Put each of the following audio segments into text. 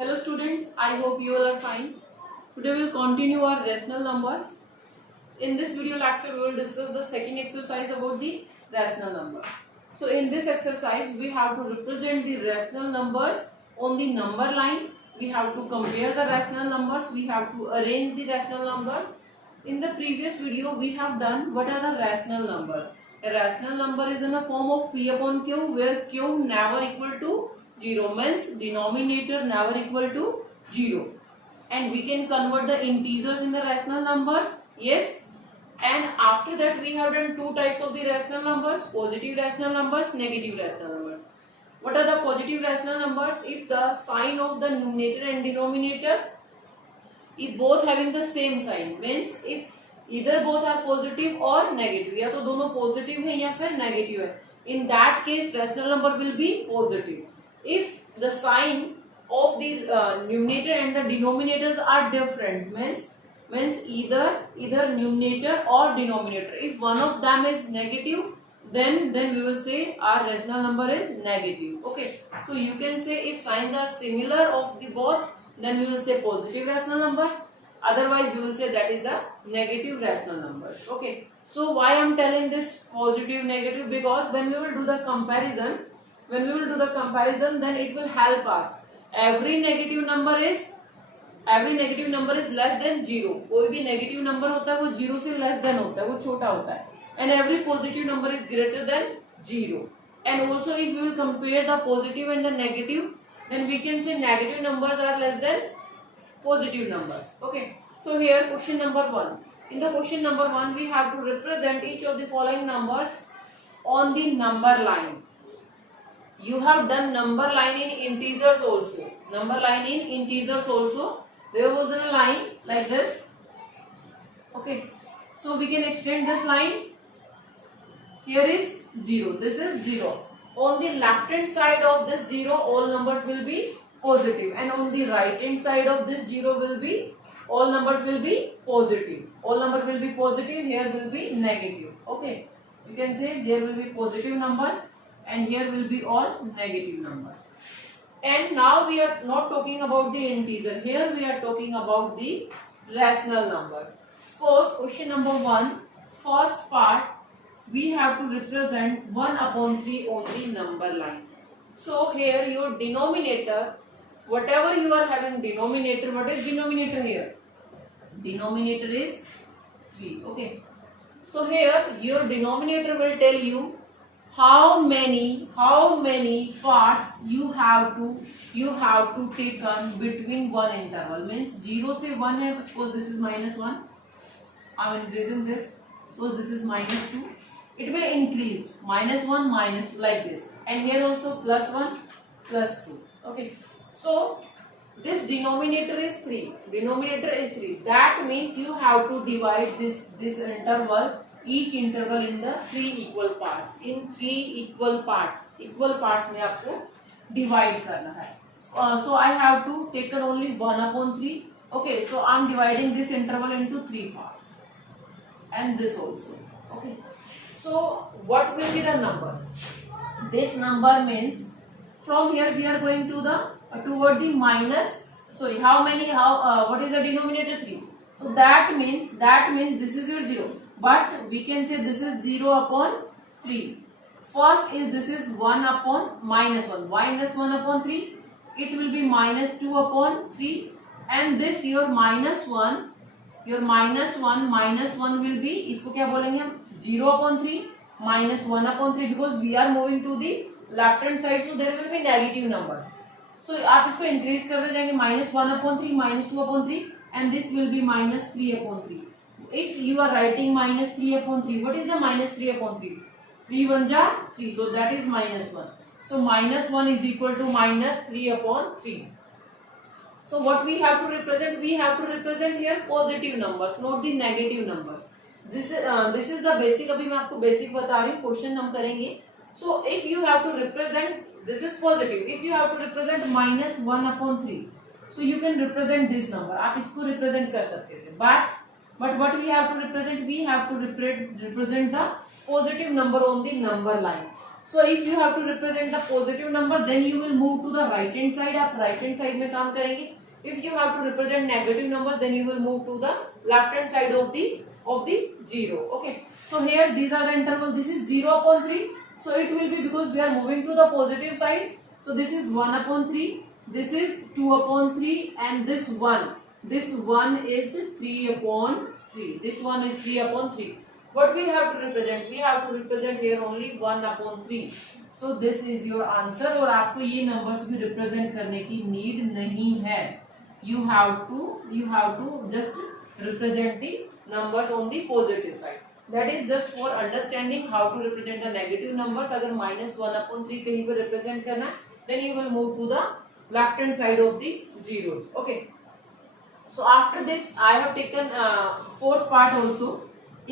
Hello students, I hope you all are fine. Today we will continue our rational numbers. In this video lecture we will discuss the second exercise about the rational numbers. So in this exercise we have to represent the rational numbers on the number line. We have to compare the rational numbers. We have to arrange the rational numbers. In the previous video we have done what are the rational numbers. A rational number is in a form of P upon Q where Q never equal to 0 means denominator never equal to 0, and we can convert the integers in the rational numbers. Yes, and after that we have done two types of the rational numbers: positive rational numbers, negative rational numbers. What are the positive rational numbers? If the sign of the numerator and denominator, if both having the same sign, means if either both are positive or negative, या तो दोनों positive है या फिर negative है, in that case rational number will be positive. If the sign of the numerator and the denominators are different, means either numerator or denominator, if one of them is negative, then we will say our rational number is negative. Okay, so you can say if signs are similar of the both, then we will say positive rational numbers, otherwise we will say that is the negative rational numbers. Okay, so why I am telling this positive negative? Because when we will do the comparison, then it will help us. Every negative number is less than 0. कोई भी negative number होता है वो 0 से less than होता है, वो छोटा होता है. And every positive number is greater than 0. And also if we will compare the positive and the negative, then we can say negative numbers are less than positive numbers. Okay, so here question number 1. In the question number 1 we have to represent each of the following numbers on the number line. You have done number line in integers also. There was a line like this. Okay, so we can extend this line. Here is 0. This is 0. On the left hand side of this 0, all numbers will be positive, and on the right hand side of this 0 will be all numbers will be positive. All numbers will be positive. Here will be negative. Okay, you can say there will be positive numbers, and here will be all negative numbers. And now we are not talking about the integer. Here we are talking about the rational numbers. Suppose question number 1, first part, we have to represent 1 upon 3 on the number line. So here your denominator, whatever you are having denominator, what is denominator here? Denominator is 3. Okay. So here your denominator will tell you how many parts you have to take on between one interval. Means 0 से 1 है. Suppose this is -1. I am increasing this. Suppose this is -2. It will increase -1 -2 like this, and here also +1 +2. Okay, so this denominator is 3. That means you have to divide this interval, each interval in the 3 equal parts. Equal parts में आपको divide करना है. So I have to take only 1 upon 3. Okay, so I am dividing this interval into 3 parts, and this also. Okay, so what will be the number? This number means from here we are going to the toward the minus. Sorry, what is the denominator? 3. So that means this is your 0. But we can say this is 0 upon 3. First is this is 1 upon -1. -1 upon 3. It will be -2 upon 3. And this your -1 will be, इसको क्या बोलेंगे हम? 0 upon 3 -1 upon 3, because we are moving to the left hand side, so there will be negative numbers. So आप इसको increase करते जाएंगे, -1 upon 3, -2 upon 3, and this will be -3 upon 3. If you are writing -3 upon 3, what is the -3 upon 3? 3 1 ja 3, so that is -1. So -1 is equal to -3 upon 3. So what we have to represent? We have to represent here positive numbers, not the negative numbers. This is the basic. अभी मैं आपको basic बता रही हूँ, question हम करेंगे. So if you have to represent, this is positive. If you have to represent -1 upon 3, so you can represent this number. आप इसको represent कर सकते थे. But what we have to represent? We have to represent the positive number on the number line. So if you have to represent the positive number, then you will move to the right hand side. आप right hand side में काम करेंगे. If you have to represent negative numbers, then you will move to the left hand side of the zero. Okay. So here these are the interval. This is 0/3. So it will be, because we are moving to the positive side. So this is 1/3. This is 2/3, and this 1. This 1 is 3/3. This one is 3/3. What we have to represent? We have to represent here only 1/3. So this is your answer. और आपको ये numbers भी represent करने की need नहीं है. You have to just represent the numbers on the positive side. That is just for understanding how to represent the negative numbers. अगर -1/3 कहीं पर represent करना है, then you will move to the left hand side of the zeros. Okay. So after this, I have taken fourth part also.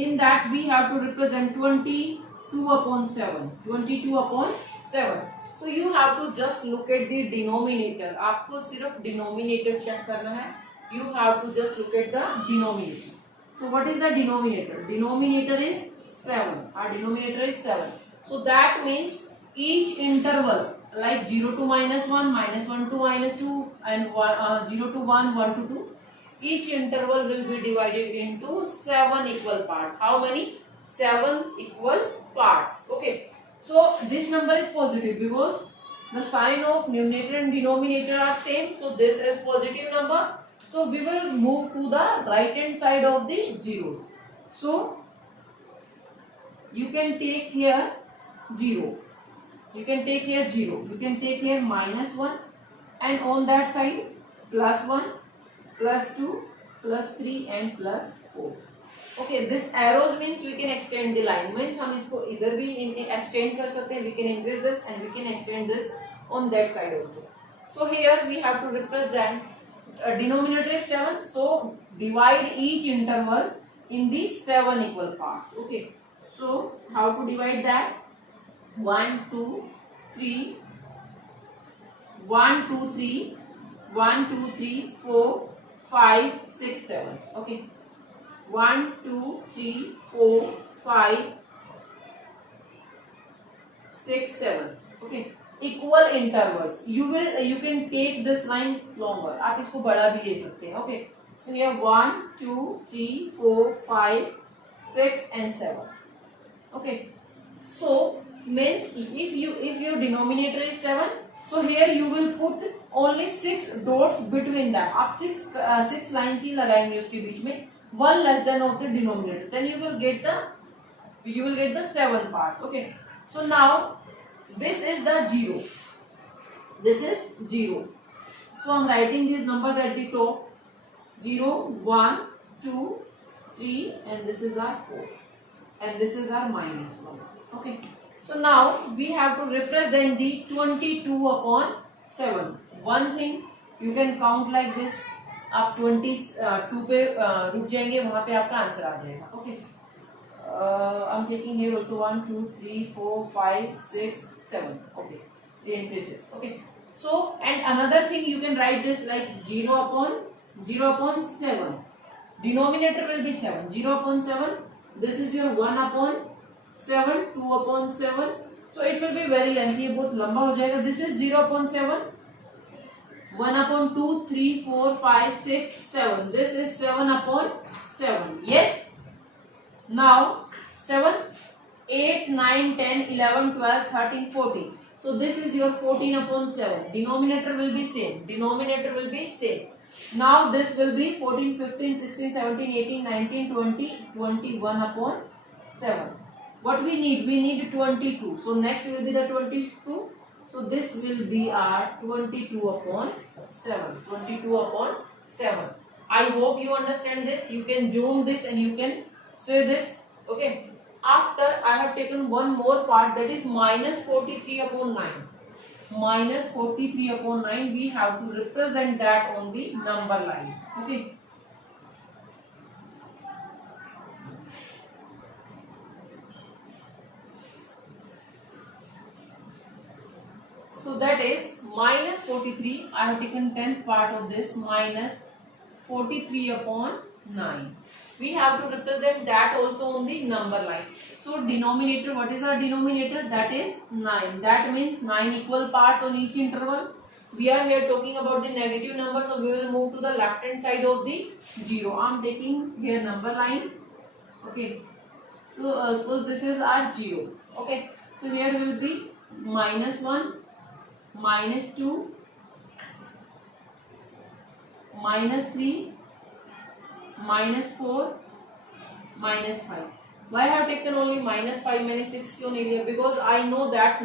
In that we have to represent 22/7. 22/7. So you have to just look at the denominator. आपको सिर्फ denominator check करना है. You have to just look at the denominator. So what is the denominator? Denominator is 7. Our denominator is 7. So that means each interval, like 0 to -1, -1 to -2, and 0 to 1, 1 to 2. Each interval will be divided into 7 equal parts. How many? 7 equal parts. Okay. So this number is positive because the sign of numerator and denominator are same. So this is positive number. So we will move to the right hand side of the zero. So you can take here 0. You can take here 0. You can take here -1, and on that side +1. +2, +3 and +4. Okay, this arrows means we can extend the line. Means हम इसको इधर भी extend कर सकते हैं. We can increase this and we can extend this on that side also. So here we have to represent denominator is 7. So divide each interval in the 7 equal parts. Okay. So how to divide that? 1, 2, 3. 1, 2, 3. 1, 2, 3, 4. 5, 6, 7. Okay. 1, 2, 3, 4, 5, 6, 7. Okay. Equal intervals. You can take this line longer. आप इसको बड़ा भी ले सकते हैं. Okay. So here 1, 2, 3, 4, 5, 6 and 7. Okay. So means if your denominator is 7, so here you will put only 6 dots between that. आप 6 lines ही लगाएंगे उसके बीच में, 1 less than of the denominator. Then you will get the 7 parts. Okay. So now this is the 0. This is 0. So I'm writing these numbers at the top. 0, 1, 2, 3, and this is our 4, and this is our -1. Okay. So now we have to represent the 22/7. One thing you can count like this. आप 22 पे रुक जाएंगे, वहां पे आपका answer आ जाएगा. Okay. I'm taking here also 1, 2, 3, 4, 5, 6, 7. Okay. 3 and 3, 6. Okay. So and another thing you can write this like 0/7. Denominator will be 7. 0/7. This is your 1/7, 2/7. So it will be very lengthy. ये बहुत लंबा हो जाएगा. This is 0/7. 1/2, 3, 4, 5, 6, 7. This is 7/7. Yes. Now 7, 8, 9, 10, 11, 12, 13, 14. So this is your 14/7. Denominator will be same. Denominator will be same. Now this will be 14, 15, 16, 17, 18, 19, 20, 21/7. What we need? We need 22. So next will be the 22. So this will be our 22/7. 22/7. I hope you understand this. You can zoom this and you can say this. Okay. After I have taken one more part, that is -43/9. -43/9. We have to represent that on the number line. Okay. So that is -43. I have taken 10th part of this, -43/9. we have to represent that also on the number line. So denominator, what is our denominator? That is 9. That means 9 equal parts on each interval. We are here talking about the negative number, so we will move to the left hand side of the 0. I am taking here number line. Okay, so suppose this is our 0. Okay, so here will be -1, -2, -3, -4, -5. Why I have taken only -5? मैंने 6 क्यों नहीं लिया? Because I know that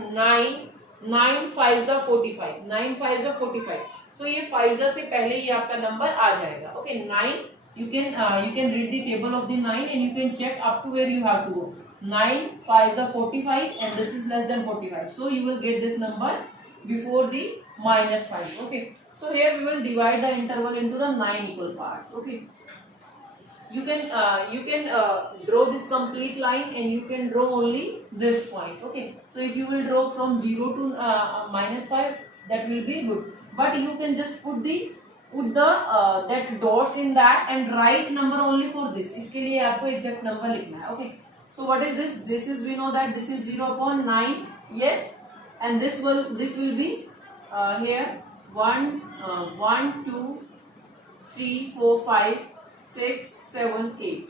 9 5s are 45. 9 5s are 45. So ये 5s से पहले ही आपका number आ जाएगा. Okay, 9. You can read the table of the 9 and you can check up to where you have to go. 9 5s are 45 and this is less than 45. So you will get this number before the -5. Okay. So here we will divide the interval into the 9 equal parts. Okay. You can draw this complete line and you can draw only this point. Okay. So if you will draw from 0 to -5, that will be good. But you can just put the that dots in that and write number only for this. इसके लिए आपको exact number लिखना है. Okay. So what is this? This is, we know that this is 0/9. Yes. And this will be here 1 2 3 4 5 6 7 8.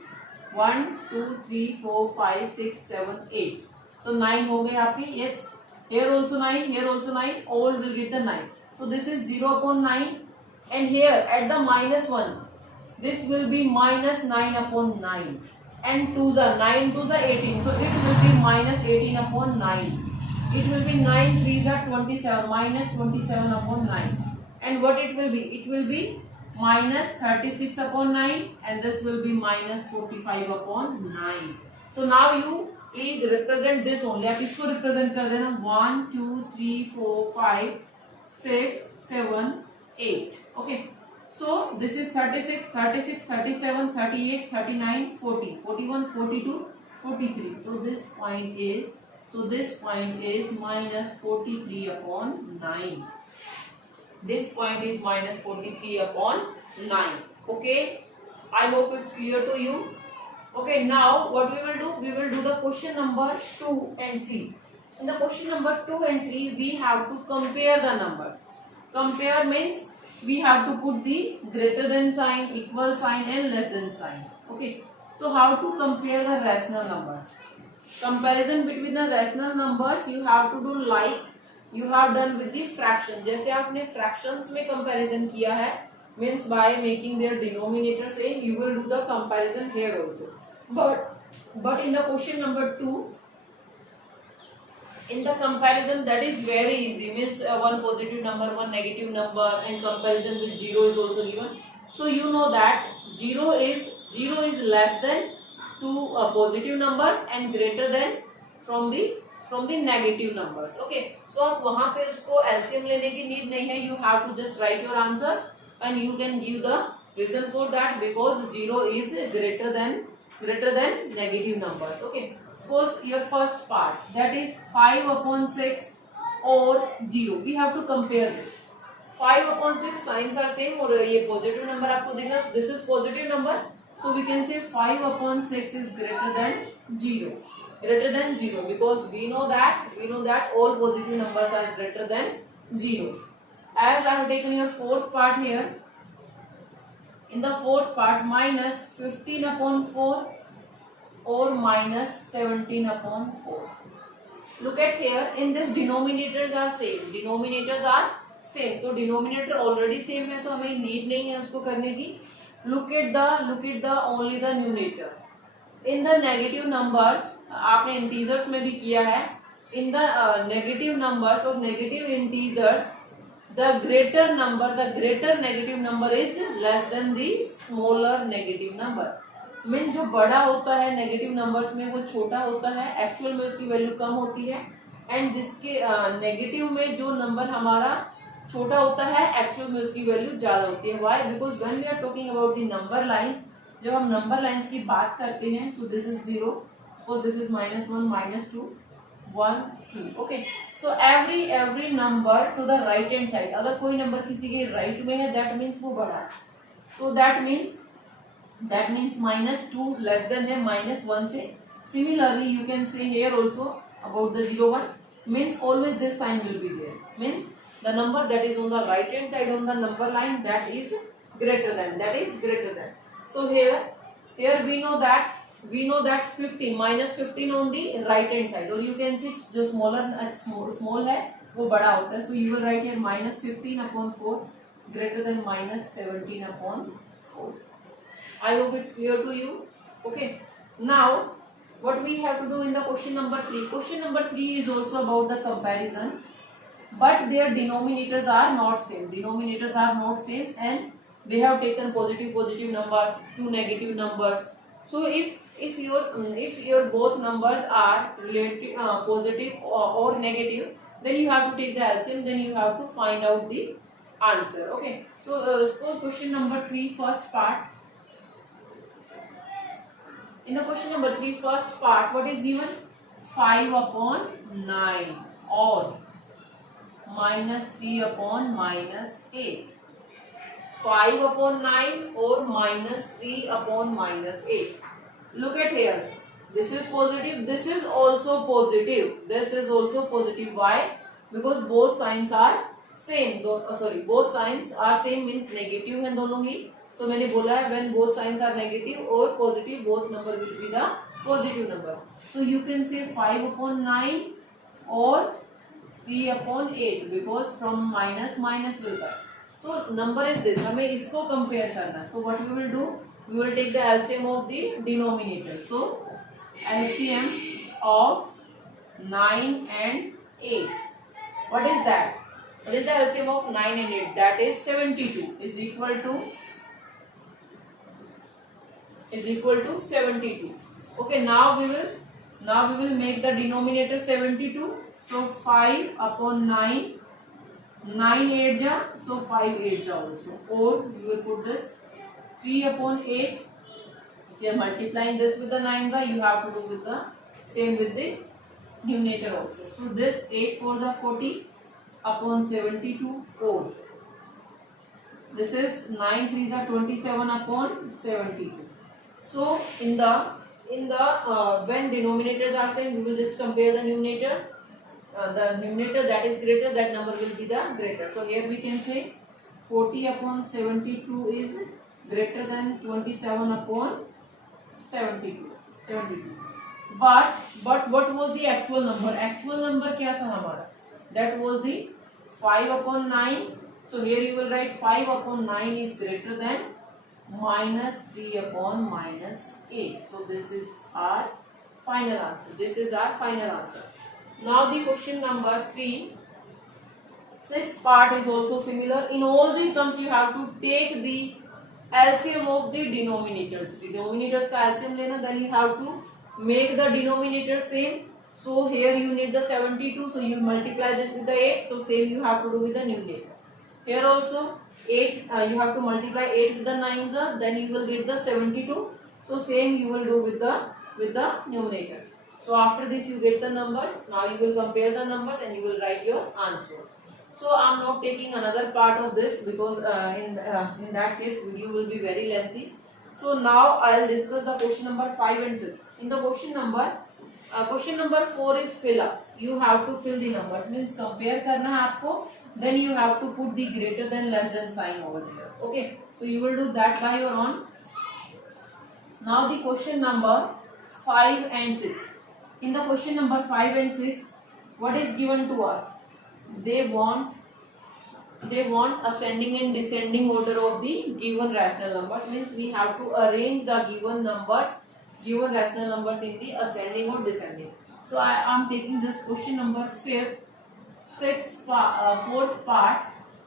1 2 3 4 5 6 7 8. So 9 हो गए आपके. Yes. Here also 9. Here also 9. All will get the 9. So this is 0/9. And here at the -1, this will be -9/9. And 2s are 9 2s are 18. So it will be -18/9. It will be 9 3s are 27. -27/9. And what it will be? It will be -36/9. And this will be -45/9. So now you please represent this only. आप इसको represent कर देना. 1 2 3 4 5 6 7 8. Okay, so this is 36 37 38 39 40 41 42 43. So this point is -43/9. This point is -43/9. Okay, I hope it's clear to you. Okay, now what we will do? We will do the question number 2 and 3. In the question number 2 and 3, we have to compare the numbers. Compare means we have to put the greater than sign, equal sign and less than sign. Okay. So how to compare the rational numbers? Comparison between the rational numbers you have to do like you have done with the fraction. जैसे आपने fractions में comparison किया है, means by making their denominator same, you will do the comparison here also. But in the question number 2, in the comparison that is very easy, means one positive number, one negative number, and comparison with 0 is also given. So you know that 0 is less than two positive numbers and greater than from the negative numbers. Okay, so आप वहाँ पे उसको LCM लेने की need नहीं है. You have to just write your answer and you can give the reason for that, because 0 is greater than negative numbers. Okay. Suppose your first part, that is 5/6 or 0. We have to compare this. 5/6 signs are same और ये positive number आपको दिखना. This is positive number, so we can say 5/6 is greater than 0. Greater than 0, because we know that all positive numbers are greater than 0. As I have taken your fourth part here. In the fourth part, -15/4 or -17/4. Look at here, in this denominators are same. तो denominator already same है, तो हमें need नहीं है उसको करने की. Look at the only the numerator. In the negative numbers, आपने integers में भी किया है. In the negative numbers or negative integers, the greater negative number is less than the smaller negative number. Mean जो बड़ा होता है नेगेटिव नंबर्स में वो छोटा होता है, एक्चुअल में उसकी वैल्यू कम होती है. एंड जिसके नेगेटिव में जो नंबर हमारा छोटा होता है, एक्चुअल में उसकी वैल्यू ज्यादा होती है. Why? Because when we are talking about the number lines, जब हम नंबर लाइंस की बात करते हैं, so this is 0, so this is -1 -2 1 2. Okay, so every number to the right hand side, अगर कोई नंबर किसी के राइट में है, दैट मीन्स वो बड़ा है. So that means that means -2 less than है -1 से. Similarly you can say here also about the 0 1, means always this sign will be there, means the number that is on the right hand side on the number line, that is greater than. So here we know that 15 -15 on the right hand side, or you can see जो small है वो बड़ा होता है. So you will write here -15/4 greater than -17/4. I hope it's clear to you. Okay, now what we have to do in the question number 3. Question number 3 is also about the comparison, but their denominators are not same, and they have taken positive numbers, two negative numbers. So if your both numbers are relative, positive or negative, then you have to take the LCM, then you have to find out the answer. Okay, so suppose question number 3 first part. In the question number 3 first part, what is given? 5/9 or -3/-8. 5/9 or -3/-8. Look at here. This is positive. This is also positive. Why? Because both signs are same. Both signs are same means negative है दोनों ही. So मैंने बोला है when both signs are negative or positive, both number will be the positive number. So you can say 5/9 or 3/8 because from minus will come. So number is this. हमें इसको compare करना. So what we will do? We will take the LCM of the denominator. So LCM of 9 and 8. What is that? What is the LCM of 9 and 8? That is 72 is equal to 72. Okay, now we will make the denominator 72. So 5/9, 9 8 ja, so 5 8 ja also, or we will put this 3/8. If you are multiplying this with the 9 ja, you have to do with the same with the numerator also. So this 8 4s are 40 upon 72 or this is 9 3s are 27 upon 72. So in the when denominators are same, we will just compare the numerators. The numerator that is greater, that number will be the greater. So here we can say 40/72 is greater than 27/72. But what was the actual number? Actual number क्या था हमारा? That was the 5/9. So here you will write 5/9 is greater than -3/-8. So this is our final answer. Now the question number 3, sixth part is also similar. In all these sums you have to take the LCM of the denominators. Denominators का LCM लेना, then you have to make the denominator same. So here you need the 72, so you multiply this with the 8. So same you have to do with the numerator. Here also 8, you have to multiply 8 with the 9s, then you will get the 72. So same you will do with the numerator. So after this you get the numbers. Now you will compare the numbers and you will write your answer. So I am not taking another part of this because in that case video will be very lengthy. So now I will discuss the question number 5 and 6. In the question number 4 is fill ups. You have to fill the numbers, means compare करना है आपको. Then you have to put the greater than less than sign over here. Okay, so you will do that by your own. Now the question number 5 and 6. In the question number 5 and 6, what is given to us? They want ascending and descending order of the given rational numbers, means we have to arrange the given rational numbers in the ascending or descending. So I am taking this question number 5th, 6th, 4th part,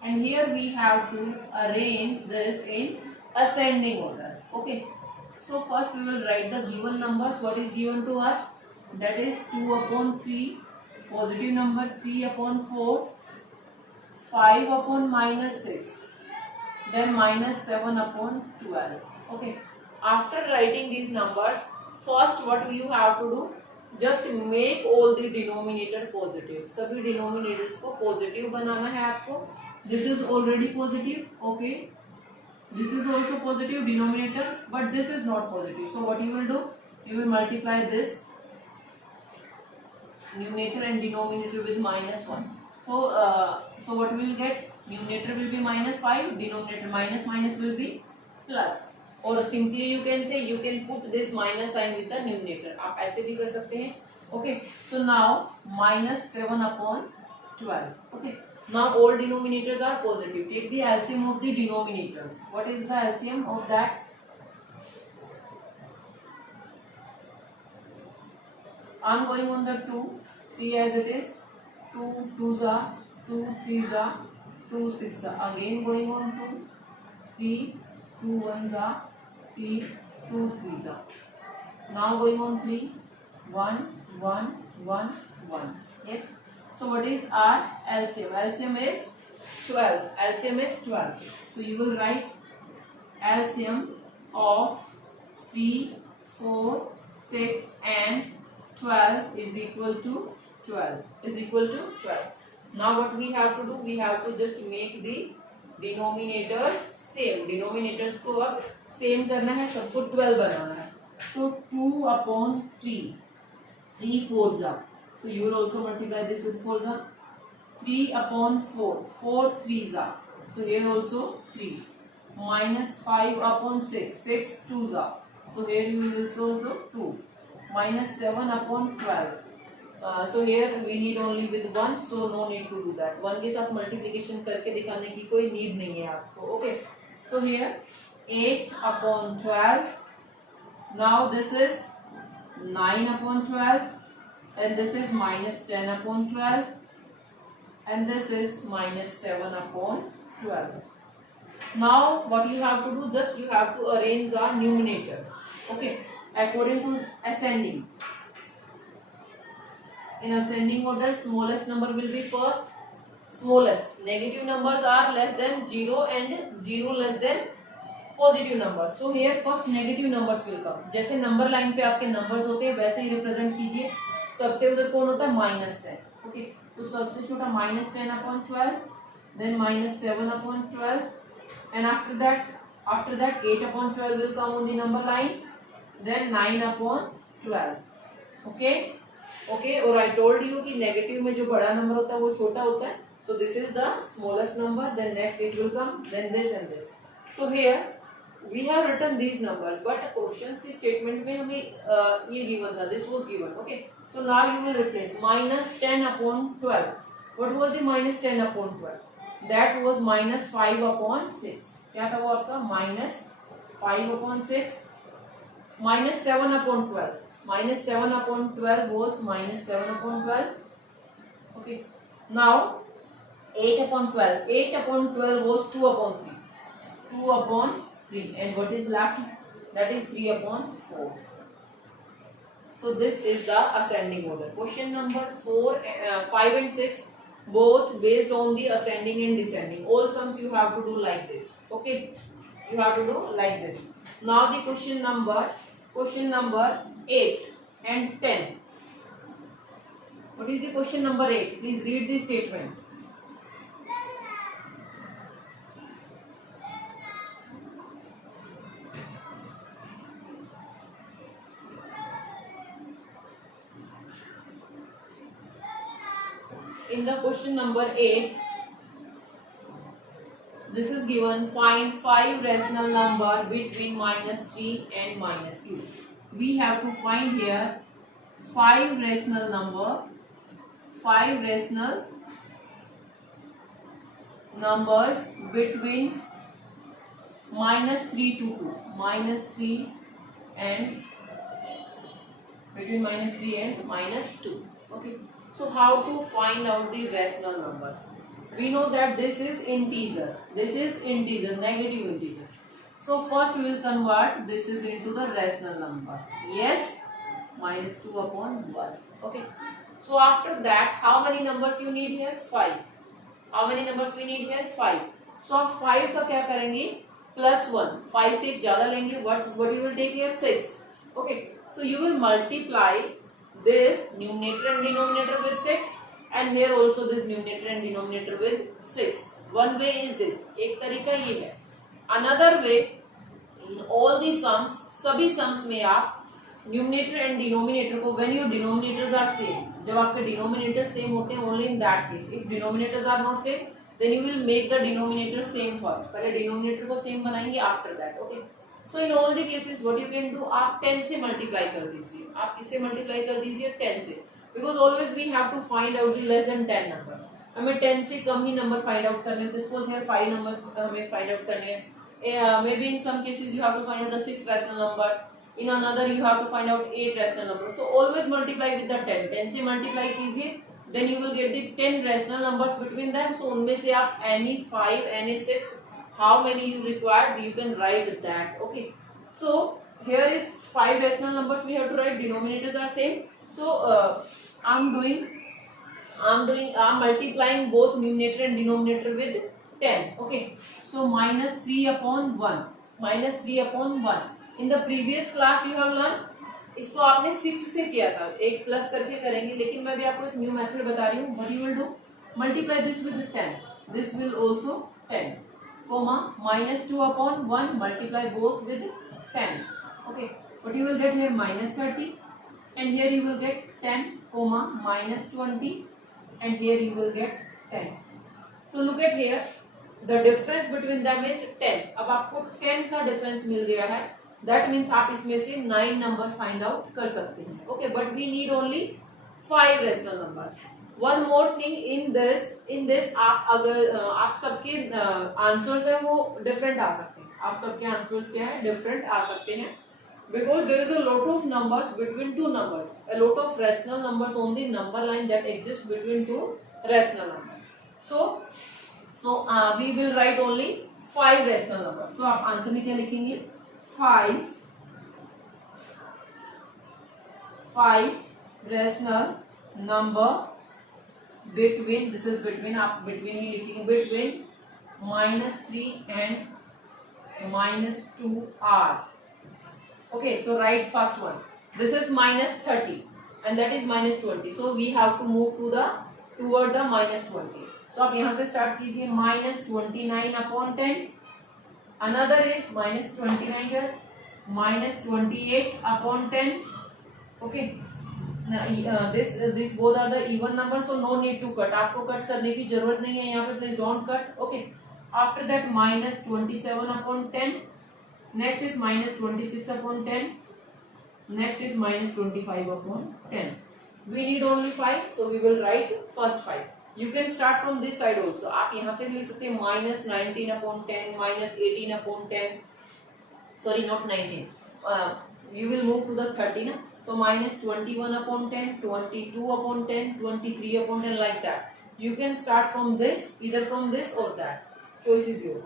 and here we have to arrange this in ascending order. Okay, so first we will write the given numbers. What is given to us? That is 2/3, positive number 3/4, 5/-6, then -7/12. Okay, after writing these numbers, first what you have to do, just make all the denominator positive. सभी denominators को positive बनाना है आपको. This is already positive. Okay, This is also positive denominator, but this is not positive. So what you will do? You will multiply this numerator and denominator with -1. So what we will get? Numerator will be -5, denominator minus will be plus. और simply you can say you can put this minus sign with the numerator. आप ऐसे भी कर सकते हैं. Okay. So now -7/12. Okay. Now all denominators are positive. Take the LCM of the denominators. What is the LCM of that? I am going on the 2, 3 as it is. 2 2s are 2 3s are 2 6 are. Again going on 2, 3 2 1s are 3 2 3s are. Now going on 3 1 1 1 1. Yes. So what is our LCM? LCM is 12. LCM is 12. So you will write LCM of 3, 4, 6 and 12 is equal to 12. Is equal to 12. Now what we have to do? We have to just make the denominators same. Denominators को अब same करना है, सबको 12 बनाना है. So 2/3. 3 4s are. So you will also multiply this with 4s are. 3/4. 4 3s are. So here also 3. -5/6. 6 2s are. So here you will also 2. -7/12. So here we need only with 1, so no need to do that. 1 के साथ multiplication करके दिखाने की कोई need नहीं है आपको. Okay. So here 8/12. Now this is 9/12 and this is -10/12 and this is -7/12. Now what you have to do? Just you have to arrange the numerators. Okay. According to ascending. In ascending order, smallest number will be first. Smallest. Negative numbers are less than 0 and 0 less than positive numbers. So here first negative numbers will come. जैसे number line पे आपके numbers होते हैं वैसे ही represent कीजिए. सबसे उधर कौन होता है? -10. ओके. तो सबसे छोटा -10/12, then -7/12 and after that 8/12 will come on the number line. Then 9/12. Okay. और I told you कि नेगेटिव में जो बड़ा नंबर होता है वो छोटा होता है. So this is the smallest number. Then next it will come. Then this and this. So here we have written these numbers, but questions की statement में हमें ये given था. This was given. Okay. So now you will replace -10/12. What was the -10/12? That was -5/6. क्या था वो आपका? -5/6. -7/12. -7/12 was -7/12. Okay. Now 8/12. 8/12 was 2/3. 2/3. And what is left? That is 3/4. So this is the ascending order. Question number 4, 5 and 6 both based on the ascending and descending. All sums you have to do like this. Okay. You have to do like this. Now the question number 8 and 10. What is the question number 8? Please read the statement. In the question number 8, this is given, find 5 rational number between -3 and -2. We have to find here 5 rational numbers between -3 to 2. -3 and between -3 and -2. Okay. So how to find out the rational numbers? We know that this is integer. Negative integer. So first we will convert this is into the rational number. Yes, -2/1. Okay. So after that, how many numbers you need here? 5. How many numbers we need here? 5. So आप 5 का क्या करेंगे? +1. 5 से एक ज्यादा लेंगे. What you will take here? 6. Okay. So you will multiply this numerator and denominator with 6 and here also this numerator and denominator with 6. One way is this. एक तरीका ये है. Another way, all the sums, सभी sums में आप numerator and denominator को, when your denominators are same, जब आपके डिनोमिनेटर सेम होते हैं, only in that case, if denominators are not same then you will make the denominator same first, पहले denominator को सेम बनाएंगे after that, okay. So in all the cases what you can do, आप 10 से multiply कर दीजिए, आप किससे multiply कर दीजिए, 10 से, because always we have to find out the less than 10 numbers, हमें 10 से कम ही नंबर फाइंड आउट करने होते हैं, सपोज हियर 5 नंबर्स हमें फाइंड आउट करने हैं, maybe in some cases you have to find out the 6 rational numbers, in another you have to find out 8 rational numbers, so always multiply with the 10, 10 से multiply कीजिए, then you will get the 10 rational numbers between them, so उनमें से आप any 5 any 6 how many you required you can write that, okay। So here is 5 rational numbers we have to write, denominators are same, so I'm multiplying both numerator and denominator with 10, okay। So minus 3 upon 1, minus 3 upon 1, in the previous class you have learned, इसको आपने 6 से किया था, एक plus करके करेंगे, लेकिन मैं भी आपको एक न्यू मेथड बता रही हूँ, what you will do, multiply this with 10, this will also 10, comma minus 2 upon 1, multiply both with 10, okay, what you will get here, minus 30, and here you will get 10, comma minus 20, and here you will get 10, so look at here, the difference between them is 10, अब आपको 10 का difference मिल गया है, that means आप इसमें से 9 numbers find out कर सकते हैं, okay, but we need only 5 rational numbers। one more thing in this आप अगर आप सबके आंसर्स है वो डिफरेंट आ सकते हैं, आप सबके आंसर्स क्या है, डिफरेंट आ सकते हैं, because there is a lot of numbers between two numbers, a lot of rational numbers on the number line that exist between two rational numbers, so we will write only 5 rational numbers, so आप answer में क्या लिखेंगे, 5 rational number between, this is between, आप between ही लिखेंगे, between -3 and -2 are, okay, so write first one, this is -30 and that is -20, so we have to move to the toward the -20, so आप यहाँ से start कीजिए, -29 upon 10, another is -29 here, -28 upon 10, okay, now this both are the even numbers, so no need to cut, आपको cut करने की जरूरत नहीं है यहाँ पे, please don't cut, okay, after that -27 upon 10, next is -26 upon 10, next is -25 upon 10, we need only 5, so we will write first 5, you can start from this side also, आप यहाँ से भी लिख सकते हैं, -19 upon 10, -18 upon 10, sorry not 19, you will move to the 30 na, so -21 upon 10, 22 upon 10, 23 upon 10, like that, you can start from this, either from this or that, choice is yours,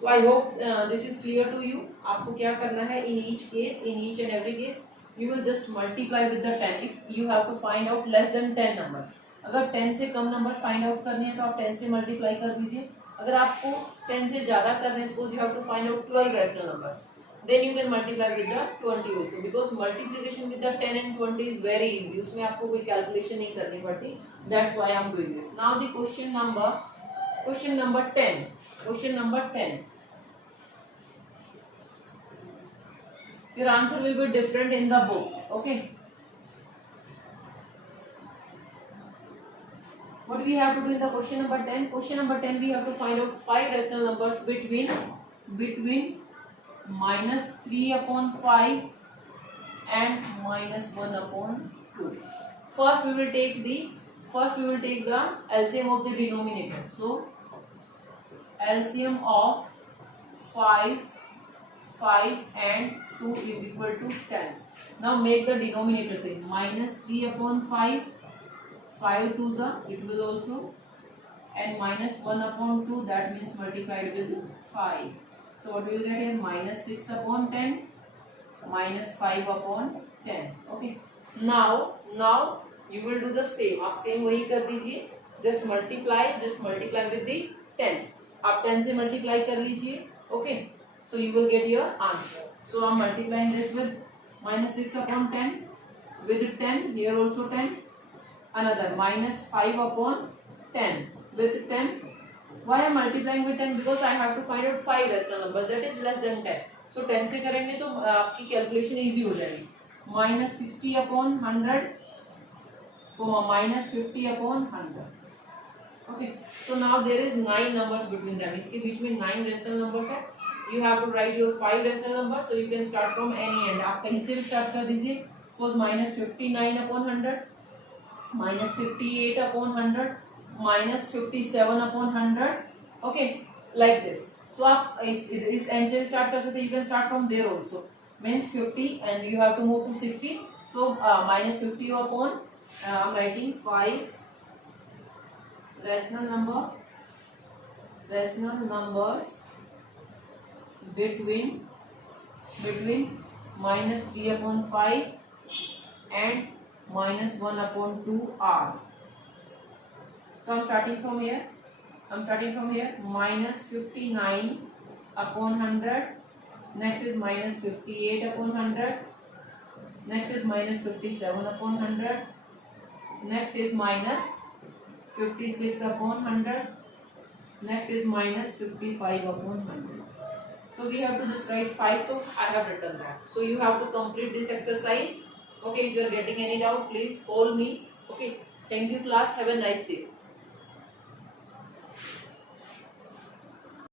so I hope this is clear to you। आपको क्या करना है, in each case, in each and every case you will just multiply with the 10, if you have to find out less than 10 numbers, अगर 10 से कम number find out करने हैं तो आप 10 से मल्टीप्लाई कर दीजिए, अगर आपको 10 से ज्यादा करने हैं, suppose you have to find out 12 rational numbers, then you can multiply with the 20 also, because multiplication with the 10 and 20 is very easy, उसमें आपको कोई कैलकुलेशन नहीं करनी पड़ती, that's why I am doing this। now the question number 10, your answer will be different in the book, okay, what we have to do in the question number 10, we have to find out 5 rational numbers between -3 upon 5 and -1 upon 2, first we will take the LCM of the denominator, so LCM of 5 and 2 is equal to 10, now make the denominator same, -3 upon 5, 5 2s are, it will also, and -1 upon 2, that means multiplied with 5, so what we will get here, -6 upon 10, -5 upon 10, okay, now you will do the same, आप same वही कर दीजिए, just multiply with the 10, आप 10 से multiply कर लीजिए, okay, so you will get your answer, so I'm multiplying this with -6 upon 10 with 10, here also 10, another -5 upon 10 with 10, Why I am multiplying with 10? Because I have to find out 5 rational numbers that is less than 10. So 10 से करेंगे तो आपकी calculation easy हो जाएगी. Minus 60 upon 100 minus 50 upon 100. Okay, so now there is 9 numbers between them. इसके बीच में 9 rational numbers है. You have to write your 5 rational numbers, so you can start from any end. आप कहीं से भी start कर दीजिए. Suppose minus 59 upon 100, minus 58 upon 100, minus 57 upon 100. Okay, like this. So आप इस end से start कर सकते. You can start from there also. Means 50 and you have to move to 60. So minus 50 upon I'm writing 5 rational numbers between minus 3 upon 5 and minus 1 upon 2 are. So I'm starting from here. Minus 59 upon 100. Next is minus 58 upon 100. Next is minus 57 upon 100. Next is minus 56 upon 100. Next is minus 55 upon 100. So we have to just write 5. So I have written that. So you have to complete this exercise. Okay, if you are getting any doubt, please call me. Okay, thank you class. Have a nice day.